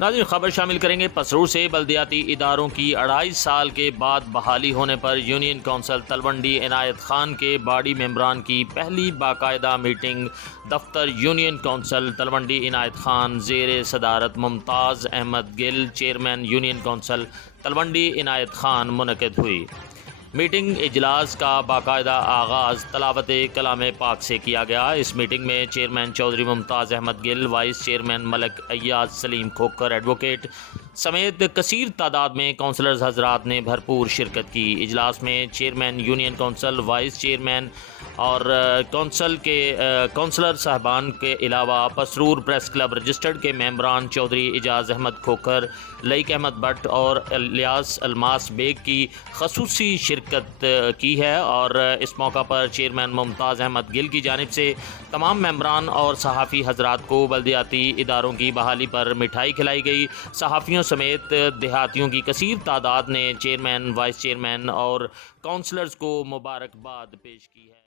ناظرین، خبر شامل کریں گے پسرور سے بلدیاتی اداروں کی 2.5 سال کے بعد بحالی ہونے پر یونین کونسل تلونڈی عنایت خان کے باڈی ممبران کی پہلی باقاعدہ میٹنگ دفتر یونین کونسل تلونڈی عنایت خان زیر صدارت ممتاز احمد گل چیئرمین یونین کونسل تلونڈی عنایت خان منعقد ہوئی۔ میٹنگ اجلاس کا باقاعدہ آغاز تلاوت کلام پاک سے کیا گیا۔ اس میٹنگ میں چیئرمین چودھری ممتاز احمد گل، وائس چیئرمین ملک ایاز سلیم کھوکھر ایڈوکیٹ سمیت کثیر تعداد میں کونسلرز حضرات نے بھرپور شرکت کی۔ اجلاس میں chairman union council, vice chairman اور کونسلر صاحبان کے علاوہ پسرور پریس کلب رجسٹرڈ کے ممبران چودھری اعجاز احمد کھوکھر، لئیک احمد بٹ اور الیاس الماس بیگ کی خصوصی شرکت کی ہے، اور اس موقع پر چیئرمین ممتاز احمد گل کی جانب سے تمام ممبران اور صحافی حضرات کو بلدیاتی اداروں کی بحالی پر مٹھائی کھلائی گئی۔ صحافیوں سمیت دیہاتیوں کی کثیر تعداد نے چیئرمین، وائس چیئرمین اور کونسلرز کو مبارکباد پیش کی ہے۔